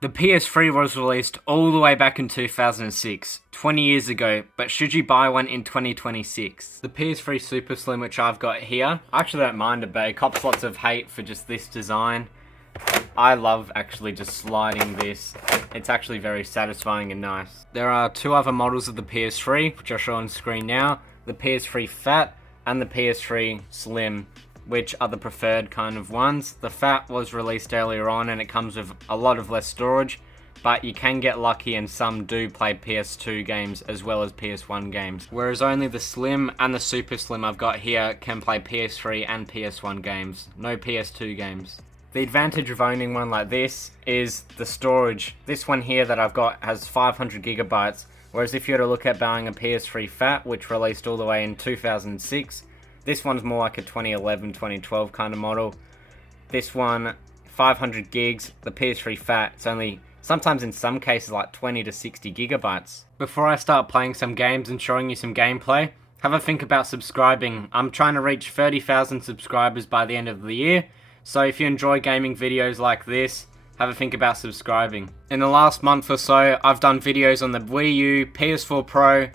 The PS3 was released all the way back in 2006, 20 years ago, but should you buy one in 2026? The PS3 Super Slim, which I've got here, I actually don't mind it, but it cops lots of hate for just this design. I love actually just sliding this. It's actually very satisfying and nice. There are two other models of the PS3, which I'll show on screen now. The PS3 Fat and the PS3 Slim, which are the preferred kind of ones. The Fat was released earlier on and it comes with a lot of less storage, but you can get lucky and some do play PS2 games as well as PS1 games. Whereas only the Slim and the Super Slim I've got here can play PS3 and PS1 games, no PS2 games. The advantage of owning one like this is the storage. This one here that I've got has 500 gigabytes, whereas if you were to look at buying a PS3 Fat, which released all the way in 2006, this one's more like a 2011, 2012 kind of model. This one, 500 gigs. The PS3 Fat, it's only, sometimes in some cases, like 20 to 60 gigabytes. Before I start playing some games and showing you some gameplay, have a think about subscribing. I'm trying to reach 30,000 subscribers by the end of the year, so if you enjoy gaming videos like this, have a think about subscribing. In the last month or so, I've done videos on the Wii U, PS4 Pro,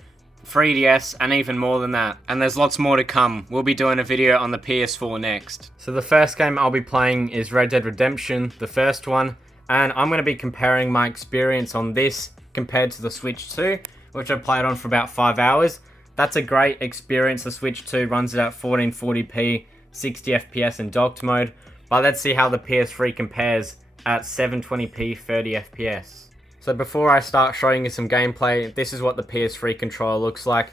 3DS, and even more than that. And there's lots more to come. We'll be doing a video on the PS4 next. So the first game I'll be playing is Red Dead Redemption, the first one. And I'm going to be comparing my experience on this compared to the Switch 2, which I played on for about 5 hours. That's a great experience. The Switch 2 runs it at 1440p, 60 FPS in docked mode. But let's see how the PS3 compares at 720p, 30 FPS. So before I start showing you some gameplay, this is what the PS3 controller looks like.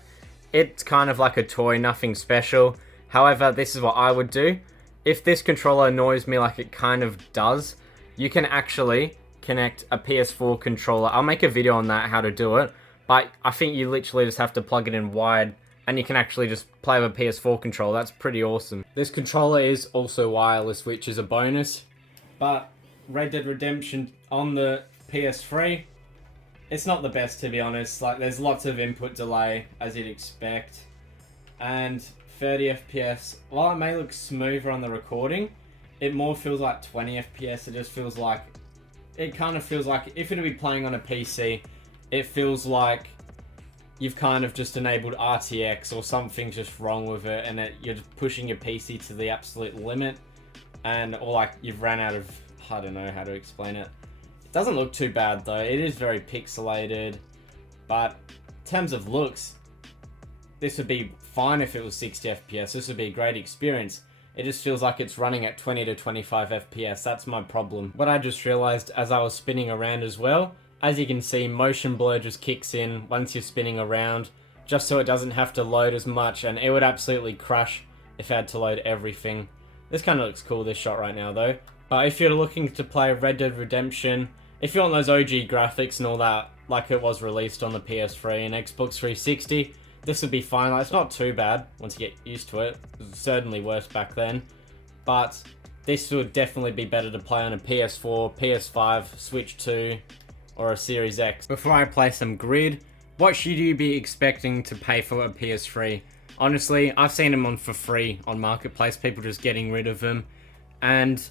It's kind of like a toy, nothing special. However, this is what I would do. If this controller annoys me like it kind of does, you can actually connect a PS4 controller. I'll make a video on that, how to do it. But I think you literally just have to plug it in wired and you can actually just play with a PS4 controller. That's pretty awesome. This controller is also wireless, which is a bonus. But Red Dead Redemption on the PS3, it's not the best, to be honest. Like, there's lots of input delay, as you'd expect. And 30 FPS, while it may look smoother on the recording, it more feels like 20 FPS. It just feels like, it kind of feels like, if it'd be playing on a PC, it feels like you've kind of just enabled RTX or something's just wrong with it and you're just pushing your PC to the absolute limit. And, or like, you've ran out of, I don't know how to explain it. It doesn't look too bad though. It is very pixelated, but in terms of looks, this would be fine if it was 60 FPS. This would be a great experience. It just feels like it's running at 20 to 25 FPS. That's my problem. What I just realized as I was spinning around as well, as you can see, motion blur just kicks in once you're spinning around, just so it doesn't have to load as much, and it would absolutely crash if I had to load everything. This kind of looks cool, this shot right now though. But if you're looking to play Red Dead Redemption, if you want those OG graphics and all that, like it was released on the PS3 and Xbox 360, this would be fine. Like, it's not too bad once you get used to it. It was certainly worse back then. But this would definitely be better to play on a PS4, PS5, Switch 2, or a Series X. Before I play some Grid, what should you be expecting to pay for a PS3? Honestly, I've seen them on for free on Marketplace, people just getting rid of them. And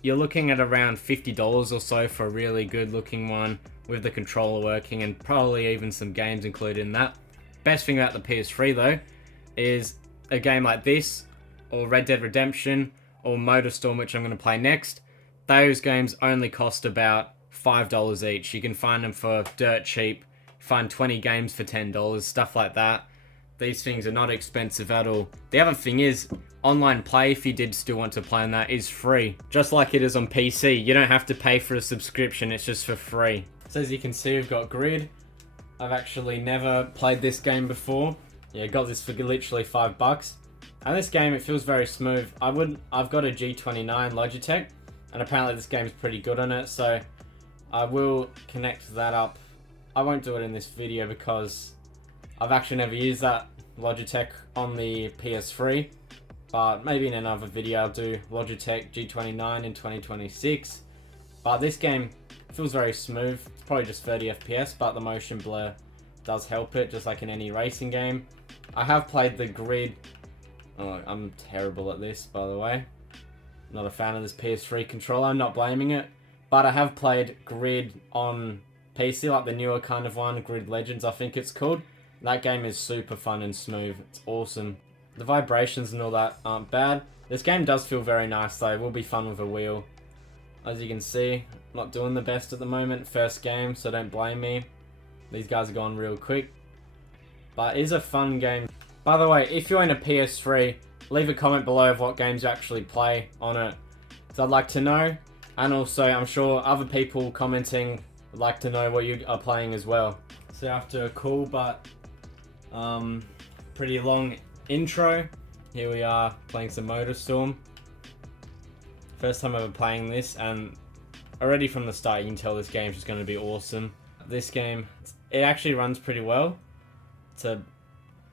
you're looking at around $50 or so for a really good looking one with the controller working and probably even some games included in that. Best thing about the PS3 though is a game like this, or Red Dead Redemption, or Motorstorm, which I'm going to play next. Those games only cost about $5 each. You can find them for dirt cheap. Find 20 games for $10, stuff like that. These things are not expensive at all. The other thing is, online play, if you did still want to play on that, is free. Just like it is on PC. You don't have to pay for a subscription, it's just for free. So as you can see, we've got Grid. I've actually never played this game before. Yeah, got this for literally $5. And this game, it feels very smooth. I've got a G29 Logitech, and apparently this game's pretty good on it, so I will connect that up. I won't do it in this video because I've actually never used that Logitech on the PS3, but maybe in another video I'll do Logitech G29 in 2026. But this game feels very smooth. It's probably just 30 FPS, but the motion blur does help it, just like in any racing game. I have played the Grid. Oh, I'm terrible at this, by the way. Not a fan of this PS3 controller. I'm not blaming it. But I have played Grid on PC, like the newer kind of one, Grid Legends I think it's called. That game is super fun and smooth. It's awesome. The vibrations and all that aren't bad. This game does feel very nice though. It will be fun with a wheel. As you can see, not doing the best at the moment. First game, so don't blame me. These guys are going real quick. But it is a fun game. By the way, if you own a PS3, leave a comment below of what games you actually play on it. So I'd like to know. And also, I'm sure other people commenting would like to know what you are playing as well. So after a cool but pretty long intro, here we are playing some Motorstorm. First time ever playing this, and already from the start you can tell this game's just going to be awesome. This game, it actually runs pretty well.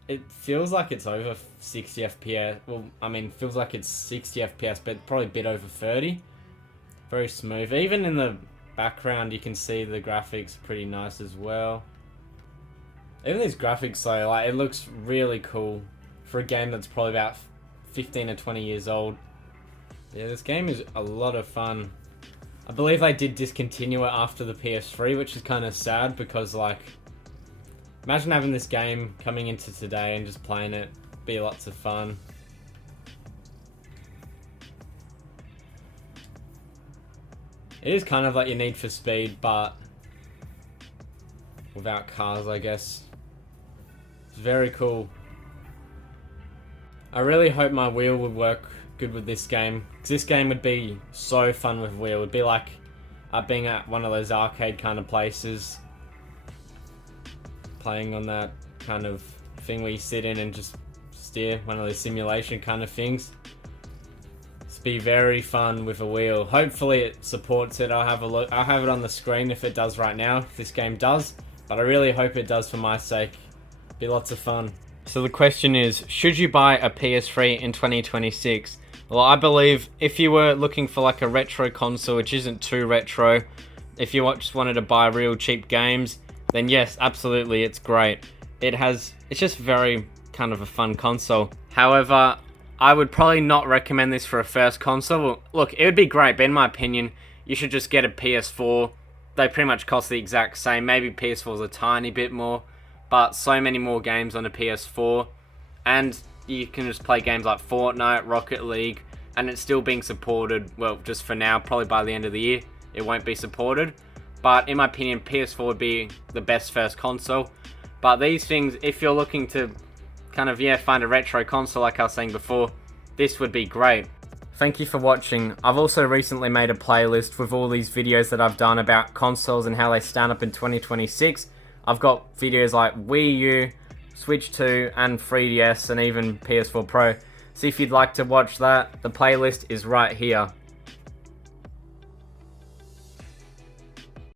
It feels like it's over 60 FPS. Well, I mean, feels like it's 60 FPS, but probably a bit over 30. Very smooth. Even in the background, you can see the graphics pretty nice as well. Even these graphics, though, like, it looks really cool for a game that's probably about 15 or 20 years old. Yeah, this game is a lot of fun. I believe they did discontinue it after the PS3, which is kind of sad because, like, imagine having this game coming into today and just playing it. Be lots of fun. It is kind of like your Need for Speed, but without cars, I guess. It's very cool. I really hope my wheel would work good with this game, because this game would be so fun with wheel. It would be like being at one of those arcade kind of places, playing on that kind of thing where you sit in and just steer, one of those simulation kind of things. It's be very fun with a wheel. Hopefully it supports it. I'll have a look. I'll have it on the screen if it does right now, if this game does, but I really hope it does for my sake. Be lots of fun. So the question is, should you buy a PS3 in 2026? Well, I believe if you were looking for like a retro console, which isn't too retro, if you just wanted to buy real cheap games, then yes, absolutely, it's great. It's just very kind of a fun console. However, I would probably not recommend this for a first console. Look, it would be great, but in my opinion, you should just get a PS4. They pretty much cost the exact same. Maybe PS4 is a tiny bit more, but so many more games on a PS4. And you can just play games like Fortnite, Rocket League, and it's still being supported, well, just for now. Probably by the end of the year, it won't be supported. But in my opinion, PS4 would be the best first console. But these things, if you're looking to kind of, find a retro console like I was saying before, this would be great. Thank you for watching. I've also recently made a playlist with all these videos that I've done about consoles and how they stand up in 2026. I've got videos like Wii U, Switch 2, and 3DS, and even PS4 Pro. So if you'd like to watch that, the playlist is right here.